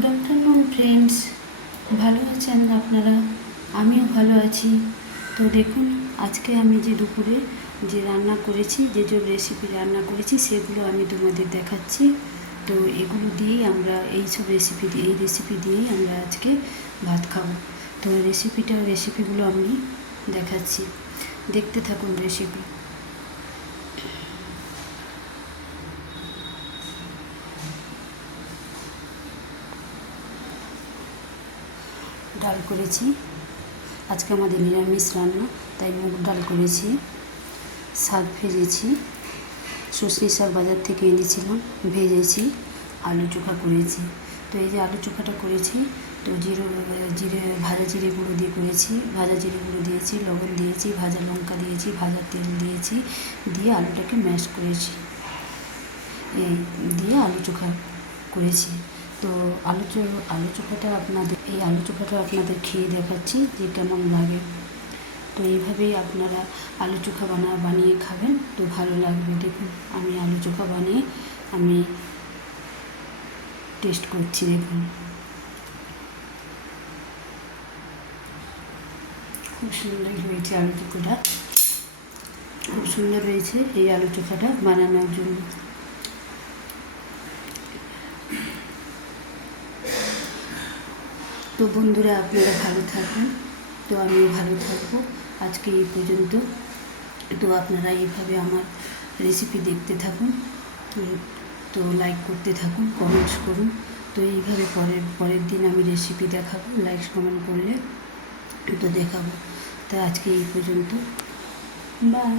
Good afternoon friends, ভালো আছেন আপনারা? আমিও ভালো আছি। তো দেখুন, আজকে আমি যে দুপুরে যে রান্না করেছি, যে সব রেসিপি রান্না করেছি সেগুলো আমি তোমাদের দেখাচ্ছি। তো এগুলো দিয়েই আমরা এই রেসিপি দিয়েই আমরা আজকে ভাত খাবো। তো রেসিপিগুলো আমি দেখাচ্ছি, দেখতে থাকুন রেসিপি। ডাল করেছি, আজকে আমাদের নিরামিষ রান্না, তাই মুগ ডাল করেছি। শাক ভেজেছি, সর্ষে শাক বাজার থেকে এনেছিলাম, ভেজেছি। আলু চোখা করেছি। তো এই যে আলু চোখাটা করেছি, তো ভাজা জিরে গুঁড়ো দিয়ে করেছি। ভাজা জিরে গুঁড়ো দিয়েছি, লবণ দিয়েছি, ভাজা লঙ্কা দিয়েছি, ভাজা তেল দিয়েছি, দিয়ে আলুটাকে ম্যাশ করেছি। এই দিয়ে আলু চোখা করেছি। তো আলু চোখাটা আপনাদের খেয়ে দেখাচ্ছি যে কেমন লাগে। তো এইভাবেই আপনারা আলু চোখা বানিয়ে খাবেন, তো ভালো লাগবে। দেখুন, আমি আলু চোখা বানিয়ে আমি টেস্ট করছি। দেখুন, খুব সুন্দর হয়েছে আলু চোখাটা, খুব সুন্দর হয়েছে এই আলু চোখাটা বানানোর জন্য। তো বন্ধুরা, আপনারা ভালো থাকুন, তো আমিও ভালো থাকবো। আজকে এই পর্যন্ত। তো আপনারা এইভাবে আমার রেসিপি দেখতে থাকুন, তো লাইক করতে থাকুন, কমেন্টস করুন। তো এইভাবে পরের দিন আমি রেসিপি দেখাবো, লাইক কমেন্ট করলে তো দেখাবো। তো আজকে এই পর্যন্ত, বাই।